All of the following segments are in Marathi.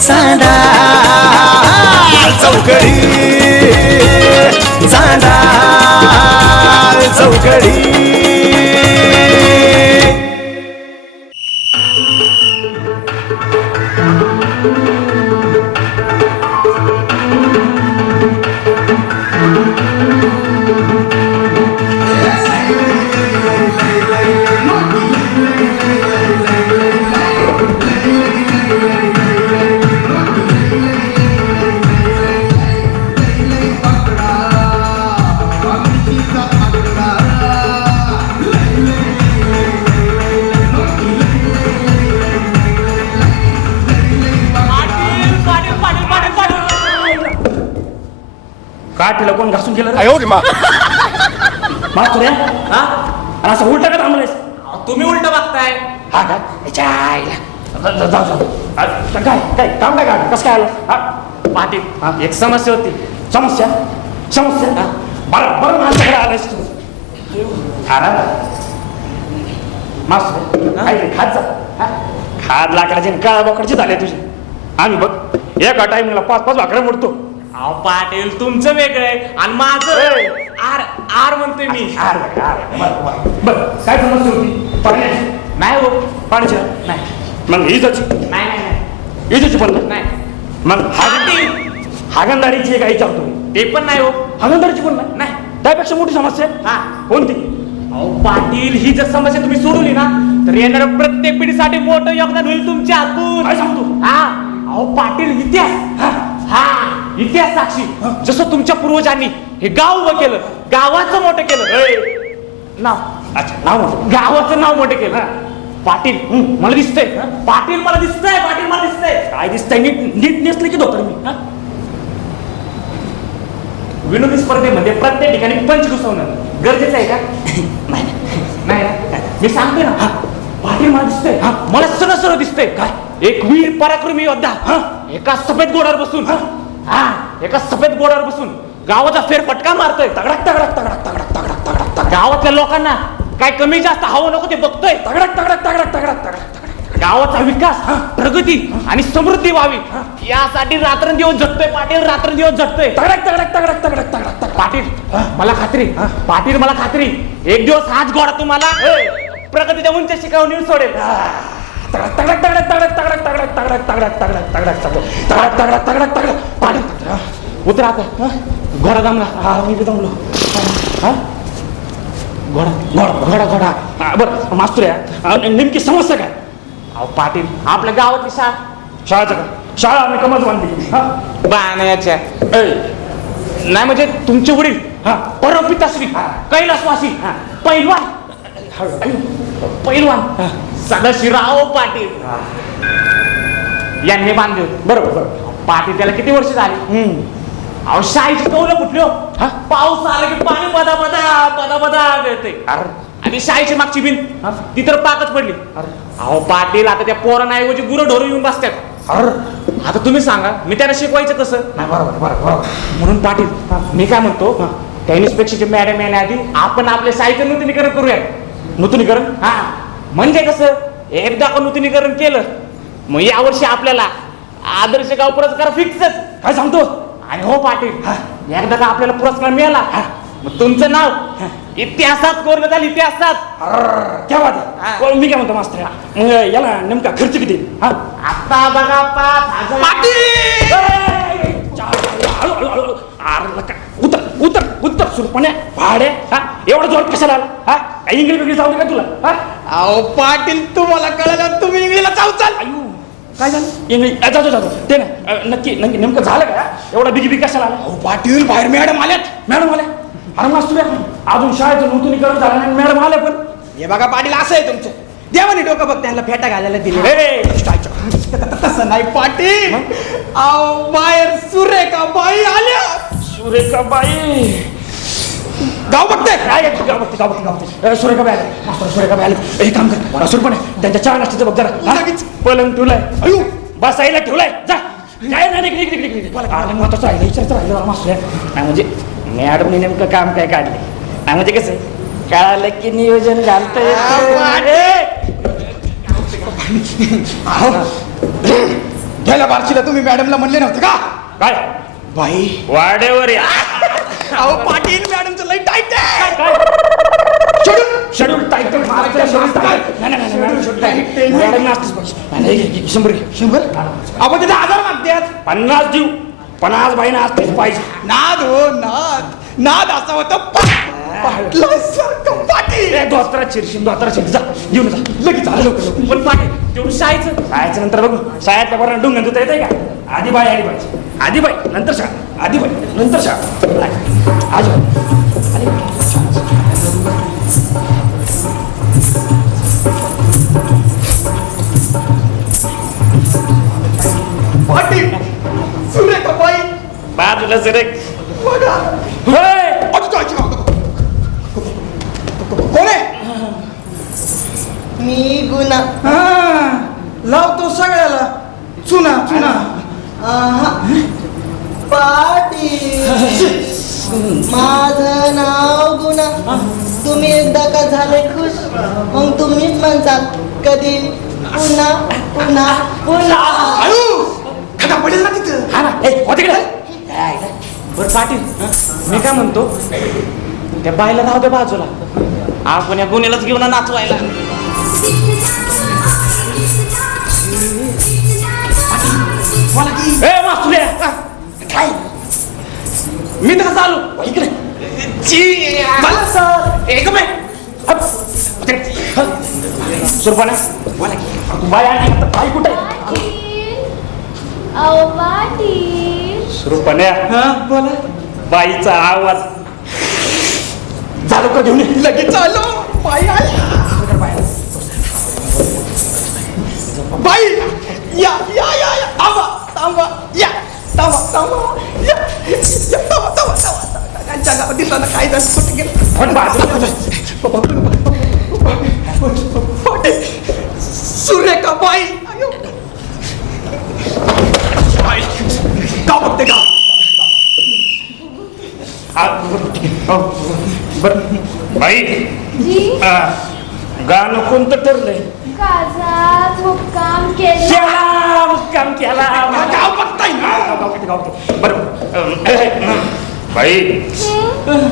चांदा. चौकडी. चांदा. चौकडी. पाठीला कोण घासून गेलं रे? मास्तुऱ्या हा? असं उलट का थांबलायस? तुम्ही उलट बघताय. हा काय जाऊ काय काय? काम काय काढ कसं काय आलं? हा? हा. एक समस्या होती. समस्या? समस्या? हा. बरं बरं माझ्याकडे आलायस तू. खाणार मास्तर काय खात जा. खात लाकडाची आणि काळ्या झाले तुझी. आम्ही बघ एका टायमिंगला पाच पाच भाकऱ्या मोडतो. अहो पाटील तुमचं वेगळं आहे. आणि माझं आर आर म्हणतोय मी. आर बरं, काय समस्या होती? पाण्याची नाही हो पाण्याची नाही. मग इजाची नाही नाही नाही. इजाची पण नाही. मग हागंदारी हागंदारीची एक आई चालतो. ते पण नाही हो. हागंदारीची पण नाही? त्यापेक्षा मोठी समस्या हा. कोणती? अहो पाटील ही जर समस्या तुम्ही सोडवली ना तर येणाऱ्या प्रत्येक पिढीसाठी मोठं योगदान होईल तुमच्या हातून. काय सांगतो? हा. अहो पाटील इतिहास. हा. इतिहास साक्षी जसं तुमच्या पूर्वजांनी हे गाव उभं केलं गावाचं मोठं केलं. नाव. अच्छा. नाव गावाचं नाव मोठं केलं. पाटील. हं, मला दिसतंय. पाटील मला दिसतंय पाटील मला दिसतंय. काय दिसतंय? नीट नीट नेसलं की धोतर मी. हा? विनोदी स्पर्धेमध्ये प्रत्येक ठिकाणी पंच घुसवणं गरजेचं आहे का? नाही. नाही ना? मी सांगते ना. पाटील मला दिसतंय. हा. मला सरळ सरळ दिसतंय. काय? एक वीर पराक्रमी योद्धा. हा. एका सफेद घोड्यावर बसून. हा. एका सफेद घोड्यावर बसून गावाचा फेरफटका मारतोय तगडक तगडक तगडक तगडक तगडक तगडक तगडक गावातल्या लोकांना काय कमी जास्त हवं नको ते बघतोय तगडक तगडक तगडक तगडक तगडक गावाचा विकास प्रगती आणि समृद्धी व्हावी यासाठी रात्रंदिवस झटतोय पाटील रात्रंदिवस झटतोय तगडक तगडक तगडक तगडक तगडक तगडक पाटील मला खात्री पाटील मला खात्री एक दिवस हाच घोडा तुम्हाला प्रगतीच्या उंच शिकवून सोडेल तगडक तगडक तगडक तगडक तगडक तगडक तगडक तगडक तगडक तगडक तगडक तगडक तगडक पाटील उतर आता घोडा जमला हा मी बी हा घोडा घोडा घोडा घोडा हा, बरं मास्तूर या नेमकी समस्या काय अहो पाटील आपल्या गावातली शाळा शाळाचं काय शाळा आम्ही कमच बांधली हा बाण्याच्या नाही म्हणजे तुमचे वडील हा परमपिताश्री कैलासवासी पैलवान पैलवान सदाशिवराव पाटील. यांनी बांधले होते. बरोबर बरोबर. पाटील त्याला किती वर्ष झाली. अहो शाळेची कौलं कुठली हो? पाऊस आला की पाणी पदा पदा पदा पदा गळते अरे. आणि शाळेची मागची हा? ती तर पाकच पडली. अहो पाटील आता त्या पोरांऐवजी गुरं ढोरं येऊन बसतात. अरे. आता तुम्ही सांगा मी त्यांना शिकवायचं कसं? नाही बरोबर बरोबर बरोबर. म्हणून पाटील मी काय म्हणतो त्या इन्स्पेक्शनचे मॅडम येण्याआधी आपण आपल्या शाळेचं नूतनीकरण करूया. नूतनीकरण? हा. म्हणजे कसं? एकदा का नूतनीकरण केलं मग यावर्षी आपल्याला आदर्श गाव पुरस्कार फिक्सच काय सांगतो? आणि हो पाटील एकदा का आपल्याला पुरस्कार मिळाला? मग तुमचं नाव? इतिहासात कोरलं झालं इतिहासात. क्या मी काय म्हणतो मास्तर मग याला नेमका खर्च किती? आता बघा पाच लका. उतर उतर उतर सुरपण्या भाडे हा. एवढा जोर कशाला आला? हा? इंग्लिश बिंग्लिश जाऊ दे का तुला. हा? अहो पाटील तुम्हाला कळलं तुम्ही इंग्लिशला चावचाल आयु काय झालं? अ, जातो जातो ते ना. नक्की नक्की. नेमकं झालं का? एवढा बिगी बिग कशाला आला? अहो पाटील बाहेर मॅडम आल्यात. मॅडम आल्या? अरे मास्तर अजून शाळेचं नूतनीकरण झालं नाही मॅडम आल्या पण. हे बघा पाटील असं आहे तुमचं. देवानी डोकं बघ त्यांना फेटा घालायला दिले. ए, तसं नाही पाटील. अहो बाहेर सुरेखा बाई आल्या. सुरेखा बाई गाव बघते काय? गाव बघते गाव बघते गाव बघते सुरेखा बाई आली मास्तर सुरेखा बाई आली एक काम कर. सुरपणे त्यांच्या चहा नाश्त्याचं बघ जरा. पलंग ठेवलाय. अयो! बसायला ठेवलाय. जा. काय नाही निघ निघ निघ अरे महत्वाचं राहिलं विचारचं राहिलं जरा मास्तर. नाही म्हणजे मॅडमने नेमकं काम काय काढले? नाही म्हणजे कसं? कळालं की नियोजन घालता गेल्या बारशीला तुम्ही मॅडमला म्हणले नव्हते का? काय? बाई. वाड्यावर या. अहो पाटील मॅडमचं लई टाईट आहे. शेड्यूल शेड्यूल टाईट शंभर घे. शंभर? आपण तिथे आजार मागतात पन्नास देऊ पन्नास बाई नाचतेच पाहिजे. नाद हो नाद. नाद असा होता पाटलासारखं पाटील. धोत्रा चिरशील धोत्रा चिर जा घेऊन जा. लगेच लवकर लवकर. पण पाटील तेवढं शाळेच्या नंतर बघू. शाळेतल्या बरोबर डुंगण धुता येते का? आधी बाई आली पाहिजे आधी बाई नंतर शाळा आधी बाई नंतर शाळा आज पाटील सुरेखा बाई बाजूला बघा? कोण आहे? मी गुना हा, लावतो सगळ्याला. चुना चुना. पाटील माझं नाव गुना तुम्ही एकदा का झाले खुश? मग तुम्हीच म्हणसाल कधी? पुन्हा पुन्हा पुन्हा. पडेल ना तिथं. हा ना. हो बरं पाटील. मी काय म्हणतो? त्या बायला राहू द्या बाजूला. आपण या गुन्ह्यालाच घेऊन नाचवायला. मला की ए काय? मी तर कसं आलो. इकडे. मला सर. एक सुरपाना बाय आणि आता बाई कुठे? अहो पाटील. सुरपाण्या. हा बोला. बाईचा आवाज. झालो का घेऊन. लगेच आलो. बाई आली. बाई या या या या. थांबा या थांबा थांबा या थांबा थांबा थांबा गावात दिसला ना काय झालं कुठे गेलं पण बाजूला सुरेखा बाई गाव बघते आ, बरं, बाई गाणं कोणतं ठरलंय मुक्काम केला मुक्काम केला ना गाव, गाव, गाव, गाव. बरं अं, बाई हं?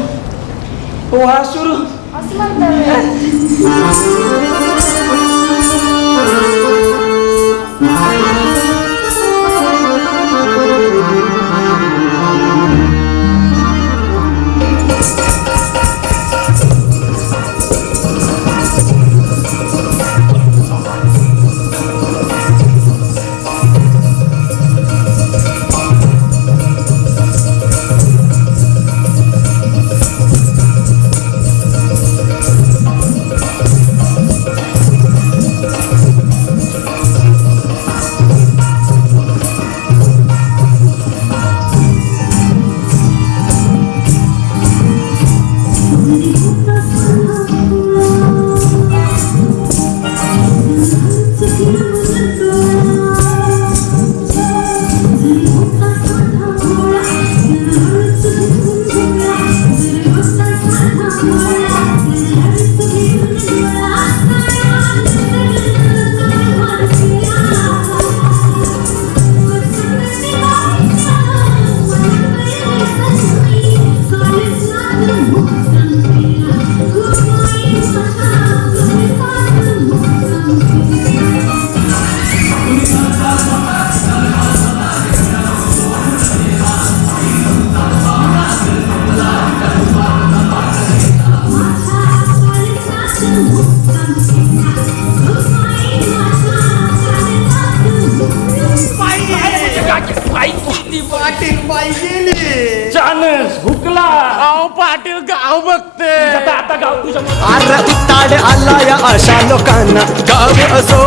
पाटील गाव बघते. आता आता गाव तुझ्या आर उताड आला या अशा लोकांना. गाव असो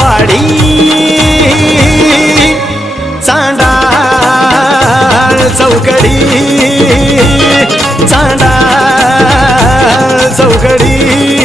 वाडी. चांडाळ चौकडी चांडाळ चौकडी